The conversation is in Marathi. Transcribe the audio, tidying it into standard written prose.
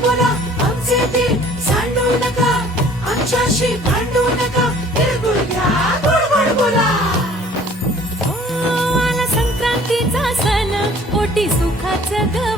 बोला आमचे ते सांडू नका, आमच्याशी भांडू नका, तिळगुळ घ्या गोड गोड बोला. आला संक्रांतीचा सण, पोटी सुखाचं ग